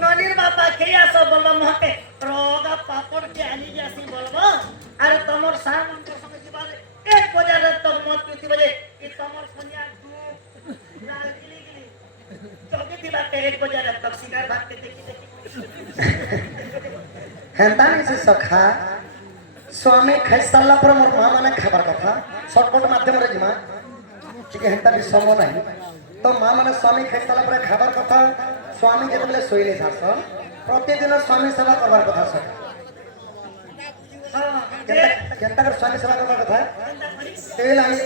ননির বাবা খেয়ে আসো বলবা মোকে রোগা পাপড় কে আনি আসি বলবো আর তোমার সামনের সঙ্গে যাবে এক বাজারে তো মত পিতি বলে কি তোমার সনিয়া লাল গিলি গিলি তোকে দিবা এক বাজারে তো সিগার ভাত কে দেখি দেখি হেন্তা নিছে সখা স্বামী খাই সারলা পরে মোর মা মানে খাবার কথা শর্টকট মাধ্যমে জিমা ঠিক হেন্তা বিষম নাই তো মা মানে স্বামী খাই সারলা পরে খাবার কথা স্বামী যেতবেলে শোইলে থাস প্রতিদিন স্বামী সেবা করবার কথা সখা কেনতা করে স্বামী সেবা করবার কথা তেল আনি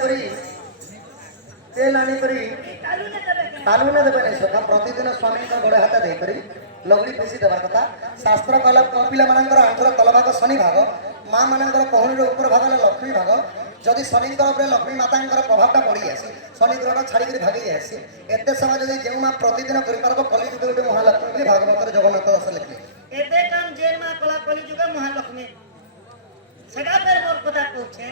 করি তালু না দেবে নাই সখা প্রতিদিন স্বামীଙ୍କ ଗୋଡ ହାତ ଦେଇ କରି ଲଗଡି ପେଶି ଦେବାର କଥା ଶାସ୍ତ୍ର କହିଲା ପୁଅ ପିଲାମାନଙ୍କର ଆଣ୍ଠୁର ତଳ ଭାଗ ଶନି ଭାଗ ମା ମାନଙ୍କର ପହୁଣିର ଉପର ଭାଗ ହେଲା ଲକ୍ଷ୍ମୀ ଭାଗ ଯଦି ଶନିଙ୍କର ଉପରେ ଲକ୍ଷ୍ମୀ ମାତାଙ୍କର ପ୍ରଭାବଟା ପଡି ଆସି ଶନି ଗ୍ରହଟା ଛାଡିକରି ଭାଗି ଆସି ଏତେ ସମୟ ଯଦି ଯେଉଁ ମା ପ୍ରତିଦିନ କରିପାରିବ କଲିଯୁଗ ଗୋଟେ ମହାଲକ୍ଷ୍ମୀ ବୋଲି ଭାଗବତରେ ଜଗନ୍ନାଥ ଦାସ ଲେଖିଲେ এতে কাম যে মা কলা কলিযুগে মহালক্ষ্মী সেটা ফের মোর কথা কইছে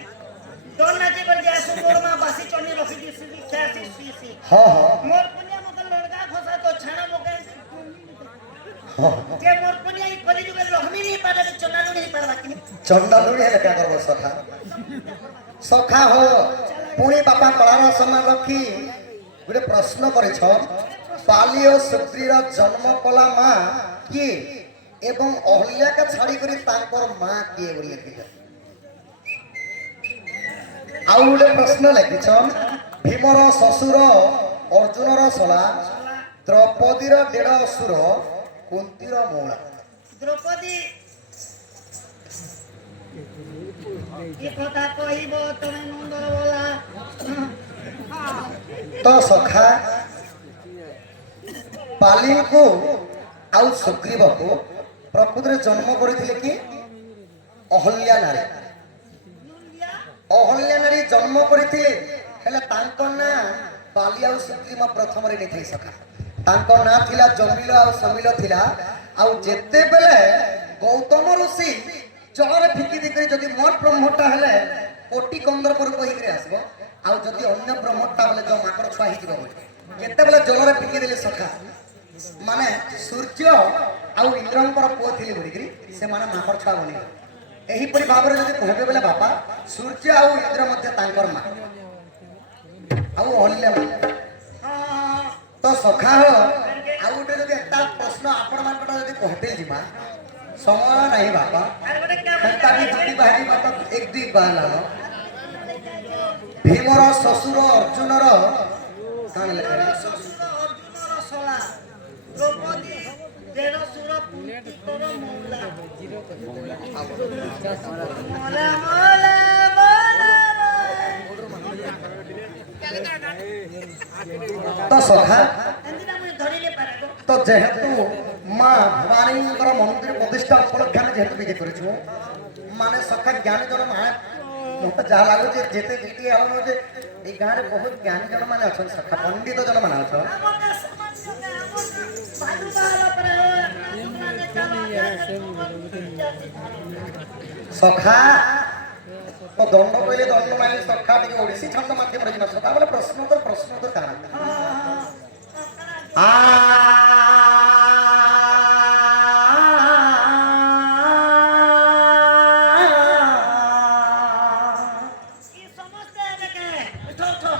দন নাচি করে যে আসু মোর মা বাসি চনি রখি দিছি খেয়াছি সুইছি ହଁ ହଁ মোর পুনিয়া মকে লড়গা খসা তো ছানা মকে যে মোর পুনিয়া এই কলিযুগে লক্ষ্মী নি পারে চনালু নি পারবা কি ଚଣ୍ଡାଲୁଣି ହେଲେ କାଁ କରବ ସଖା ସଖା ହୋ ପୁଣି ବାପା କଳାର ସମାନ ରଖି ଗୋଟେ ପ୍ରଶ୍ନ କରିଛ ପାଲି ଓ ସୁଗ୍ରୀର ଜନ୍ମ କଲା ମା କିଏ ଏବଂ ଅହଲ୍ୟାକେ ଛାଡ଼ିକରି ତାଙ୍କର ମା କିଏ ବୋଲି ଲେଖିଲେ ଆଉ ଗୋଟେ ପ୍ରଶ୍ନ ଲେଖିଛନ୍ ଭୀମର ଶ୍ୱଶୁର ଅର୍ଜୁନର ଶଳା ଦ୍ରୌପଦୀର ଦେଢ଼ ଅସୁର କୁନ୍ତୀର ମଉଳା দ্রৌপদী কি কথা কইব তুমি নন্দ বলা ତ ସଖା ବାଲିଙ୍କୁ ଆଉ ସୁଗ୍ରୀବକୁ ପ୍ରକୃତରେ ଜନ୍ମ କରିଥିଲେ କି ଅହଲ୍ୟା ନାରୀ ଅହଲ୍ୟା ନାରୀ ଜନ୍ମ କରିଥିଲେ ହେଲେ ତାଙ୍କ ନାଁ ବାଲି ଆଉ ସୁଗ୍ରୀବ ପ୍ରଥମରେ ନେଇଥିଲେ ସଖା ତାଙ୍କ ନାଁ ଥିଲା ଜମିଲ ଆଉ ସମିଲ ଥିଲା ଆଉ ଯେତେବେଳେ ଗୌତମ ଋଷି ଜଳରେ ଫିକି ଦେଇକରି ଯଦି ମୋଟ ବ୍ରହ୍ମଟା ହେଲେ କୋଟି କନ୍ଦର ପରେ କହିକରି ଆସିବ ଆଉ ଯଦି ଅନ୍ୟ ବ୍ରହ୍ମଟା ବୋଲେ ଯୋଉ ମାକଡ଼ ଛୁଆ ହେଇଯିବ ବୋଲି ଯେତେବେଳେ ଜଳରେ ଫିକି ଦେଲେ ସଖା ମାନେ ସୂର୍ଯ୍ୟ ଆଉ ଇନ୍ଦ୍ରଙ୍କର ପୁଅ ଥିଲେ ବୋଲିକିରି ସେମାନେ ମାକଡ଼ ଛୁଆ ବନିଲେ ଏହିପରି ଭାବରେ ଯଦି କହିବେ ବୋଲେ ବାପା ସୂର୍ଯ୍ୟ ଆଉ ଇନ୍ଦ୍ର ମଧ୍ୟ ତାଙ୍କର ମା ଆଉ ଅହଲ୍ୟା ମା ତ ସଖା ଆଉ ଗୋଟେ ଯଦି ଏଟା ପ୍ରଶ୍ନ ଆପଣମାନଙ୍କର ଯଦି କହିତେ ଯିବା ସମୟ ନାହିଁ ବାପା আর বলে কেমন ହେନ୍ତା ବି ଦୁଇ ବାହାରି ବାପା ଏକ ଦୁଇ ବାହାରିଲାନ ଭୀମର ଶ୍ୱଶୁର ଅର୍ଜୁନର କାଣ ଲେଖା শ্বশুর অর্জুনর শলা দ্রৌপদী দেড়শুর পুত্র মৌলা মৌলা মৌলা ତ ସଖା এদিন আমি ধরিলে পারবো ତ ଯେହେତୁ ମା ଭବାନୀଙ୍କର ମନ୍ଦିର ପ୍ରତିଷ୍ଠା ଉପଲକ୍ଷେ ଆମେ ଯେହେତୁ ବିଜେ କରିଛୁ ମାନେ ସଖା ଜ୍ଞାନୀ ଜନ ମା ମତେ ଯାହା ଲାଗୁଛି ଯେତେ ଯେତେ ହବ ଯେ এই ଗାଁରେ ବହୁତ ଜ୍ଞାନୀ ଜନ ମାନେ ଅଛନ୍ତି ସଖା ପଣ୍ଡିତ ଜନ ମାନେ ଅଛନ୍ତି আমাকে সমাজ ভালু বালা পরে আপনাদের চালা ସଖା ତ ଦଣ୍ଡ କହିଲେ ଦଣ୍ଡ ମାନେ ସଖା ଟିକେ ଓଡ଼ିଶୀ ଛନ୍ଦ ମାଧ୍ୟମରେ ଯିବା ସଖା ବୋଲେ ପ୍ରଶ୍ନ ତ କାରଣ কি সমস্ত এলাকে উঠো উঠো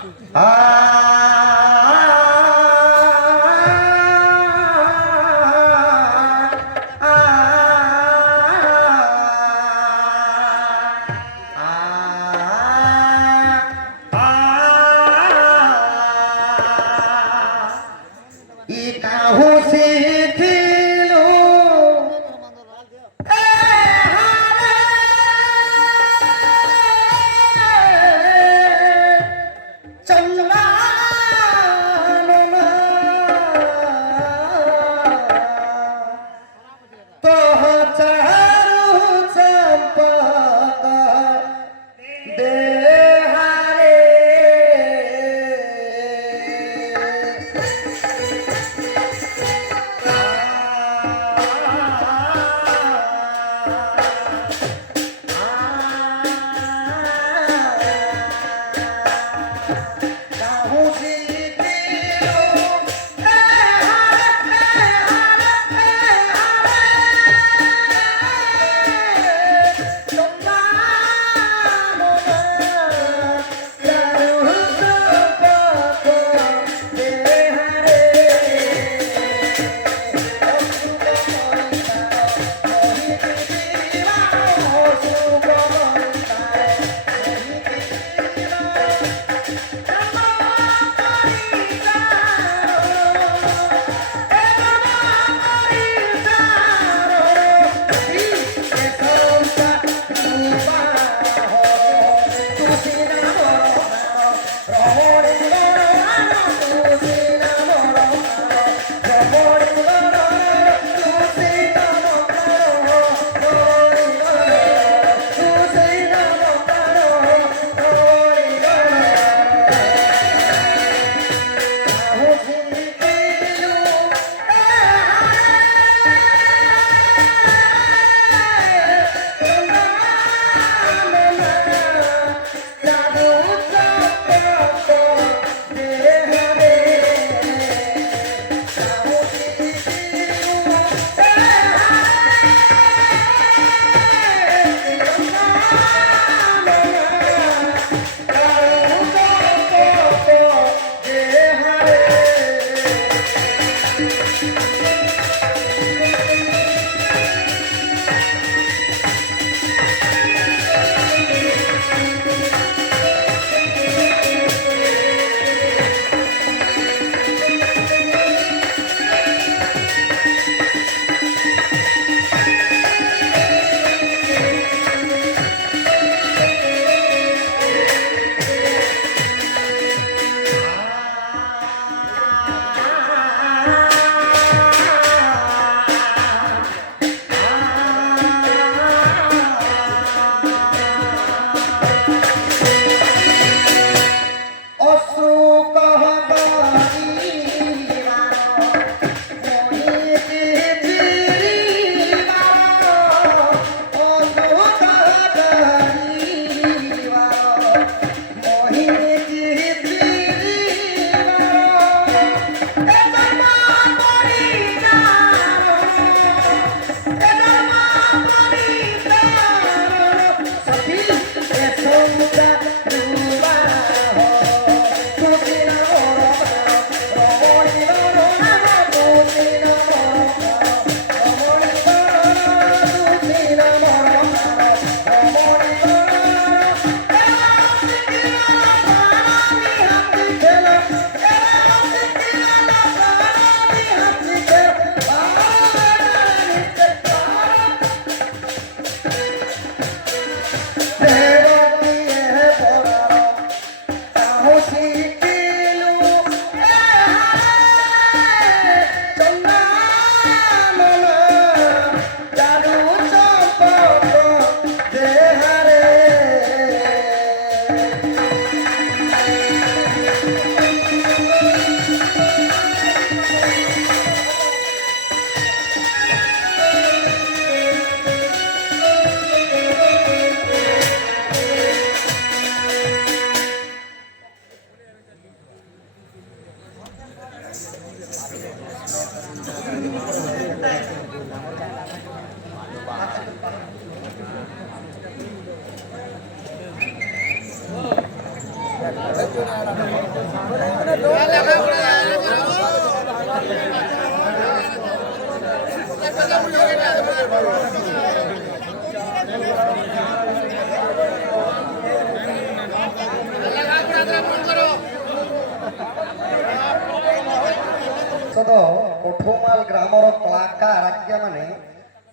কোঠোমাল গ্রামর কলাকার আজ্ঞা মানে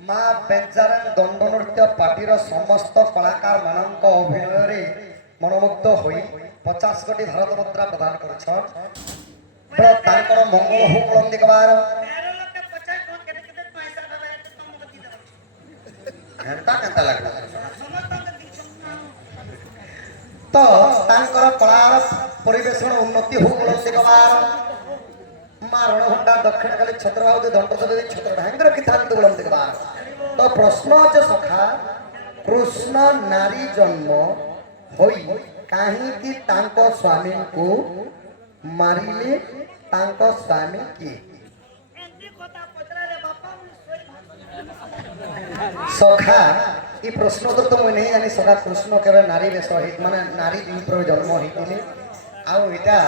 মা বেঞ্জারান দণ্ড নৃত্য পার্টির সমস্ত কলাকার মানক অভিনয়রে মনোমুগ্ধ হয়ে 50 কোটি ভারত মুদ্রা প্রদান করছন তাঁকর মঙ্গল হোক বলন্দি কবার 13 লক্ষ 50 কোন কেতে কেতে পয়সা দেবে এত কম গতি দেবে ঘন্টা ঘন্টা লাগবে সমস্ত দিছো তো তাঁকর কলার পরিবেশন উন্নতি হোক বলন্দি কবার মা রণঘণ্টা দক্ষিণ কালী ছত্রবাবু দণ্ডদেবী ছত্র ঢাঙ্গি রক্ষিথান্তি বলন্তি কবার তো প্রশ্ন আছে সখা কৃষ্ণ নারী জন্ম হই কাহিকি তাঙ্ক স্বামীଙ୍କୁ মারিলে তাঙ্ক স্বামী কি এন্তি কথা পচরালে বাপা মু সই সখা এই প্রশ্ন তো মুই নেই জানি সখা কৃষ্ণ কেবে নারী বেশ মানে নারী রূপে জন্ম হইতিলে আউ এটা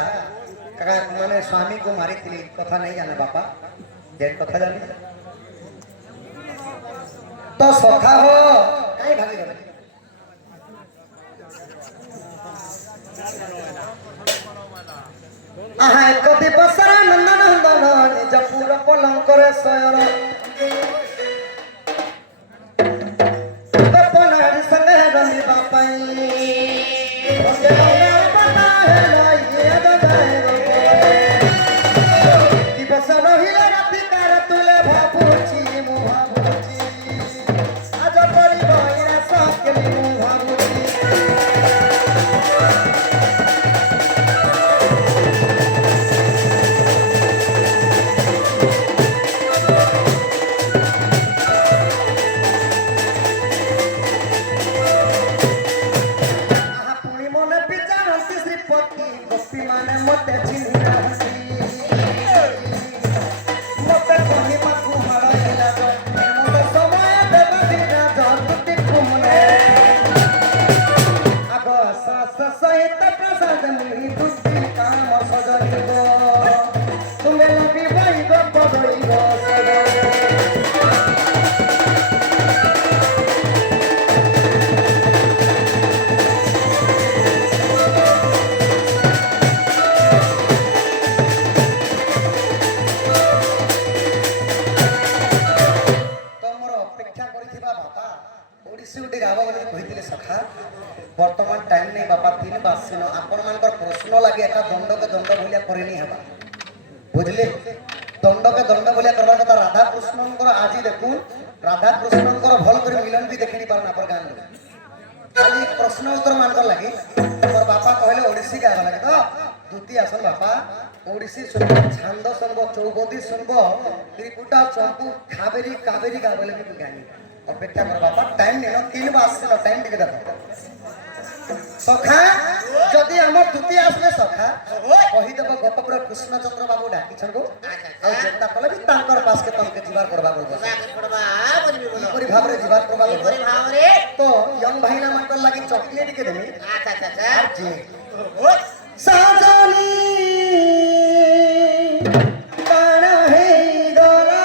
কাকা মানে স্বামীକୁ মারিতিলে কথা নেই জানে বাপা যে কথা জানি তো সখা হো কাই ভাগি গলে আহা এক দিবসরা নন্দনন্দন নিজ পুর পলঙ্করে শয়ন গোপনার সঙ্গে রমিবা পাই দিবস রহিলে রাতি কার তুলে ভাবুছি মু ভাবুছি আজ করিব এরা সকলি মু ভাবুছি মতে চিনি নাহি মতে কহিমাকু হারাইলা মতে সময় দেবা দিনা জগতি কুমনে আগ শ্বাস সহিত প্রসাদ মুহি বুদ্ধি কাম সজনিব তুমি লবি বাইব পদইব সজনি বর্তমান টাইম নেই বাপা 3 মাস ছিল আপনার প্রশ্ন লাগে এটা দণ্ডকে দণ্ড বলিয়া করে নি হবা বুঝলে দণ্ডকে দণ্ড বলিয়া করবার কথা রাধা কৃষ্ণঙ্কর আজি দেখুন রাধা কৃষ্ণঙ্কর ভাল করে মিলন বি দেখি নি পারেন আপনার গান খালি প্রশ্ন উত্তর মানকর লাগি আমার বাপা কহিলে ওড়িশি গাওয়া লাগে তো দুটি আসন বাপা ওড়িশি শুনব ছান্দ শুনব চৌবদী শুনব ত্রিপুটা চম্পু কাবেরি কাবেরি গা বলে কিন্তু গানি অপেক্ষা কর বাপা টাইম নেই 3 মাস ছিল টাইম দিকে দেখো সখা যদি আমার দুটি আসলে সখা কহিদেব গোপপুর কৃষ্ণচন্দ্র বাবু ডাকিছন গো আর যেটা কলে বি তাঙ্কর পাসকে তমকে জিবার করবা বলবো কিপরি ভাবরে জিবার করবা বলবো তো ইয়ং ভাইনা মানকর লাগি চকলেট কে দেমি আর জি সাজনি কানা হে গলা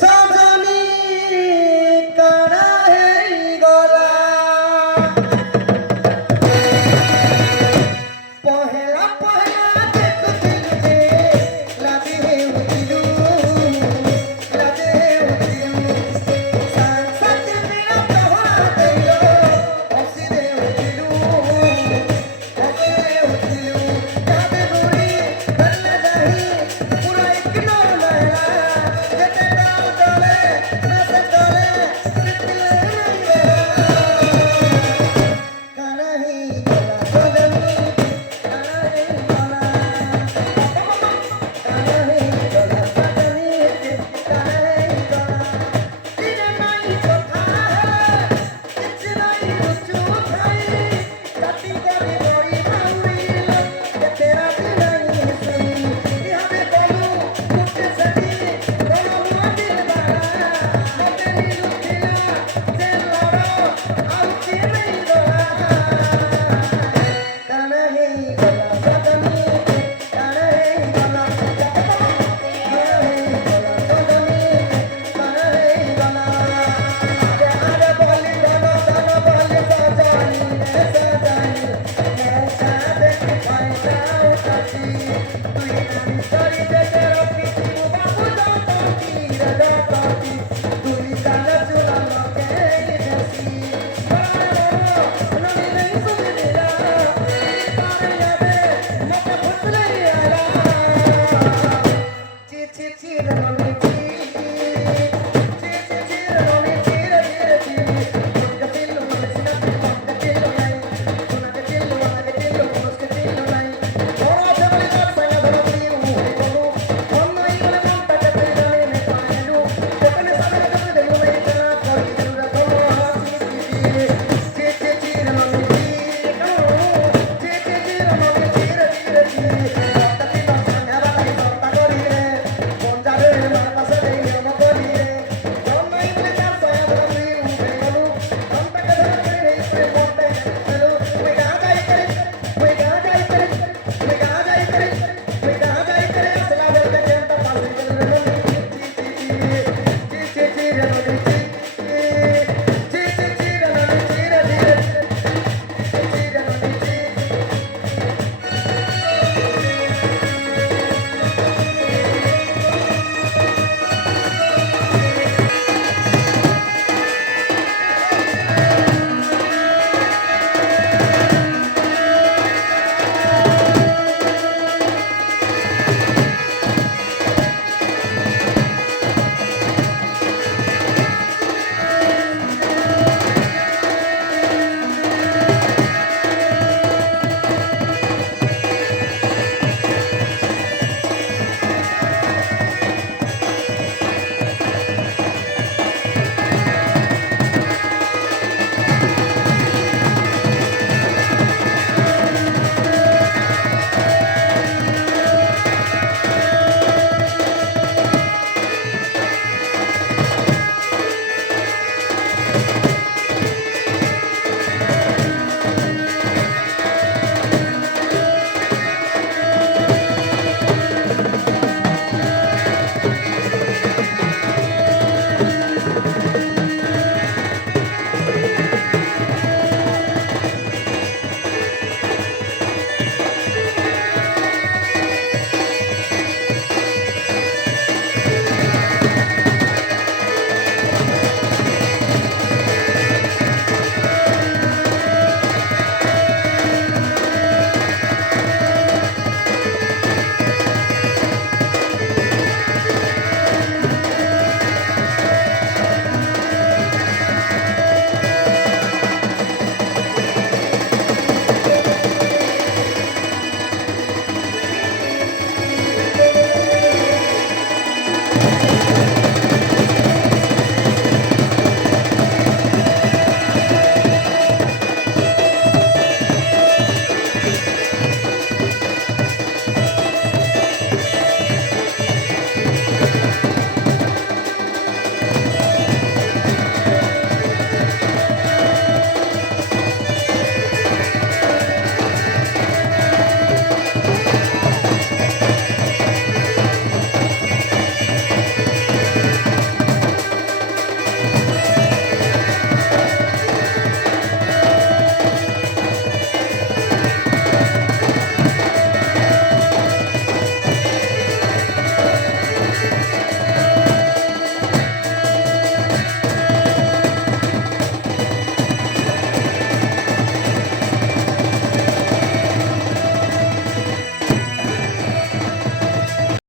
সাজনি কানা হে গলা পহেলা পহেলা দেখুছিলু যে লাজি হেউছিলু লাজি হেউছিলু সাংসাতে বিনা প্রভা দেইলো হসি দেউছিলু তুই নানি সরি যেতে রক্ষিছি বাবু যতটি যতটি তুই কাল চুলানো কে দেশি ননি নেই সুবিধা তারে যাবে মতে ফুসলে আলা চি চি চি ননি চি চি চি চি ননি চি রে চি কতিলো মনসিনা কতিলো নাই সোনা কতিলো মনস কতিলো নাই ওরা জবলি কাট সায়া ধরতি উহে বলো অন্যই বলে মনটা কতে জানে নে পায়লু দেখনে সামনে কতে দেলো নাই তেনা করি দুরা বলো হাসি চি চি চি ননি চি চি চি চি ননি চি রে চি কতিলো সায়া বালাই সত্তা করি রে বঞ্জারে মাতাসে দেই নম করি রে অন্যই বলে কাট সায়া ধরতি উহে বলো মনটা কতে জানে নে প্রেমতে হেলো ওই গা যাই করে ওই গা যাই করে ওই গা যাই করে ওই গা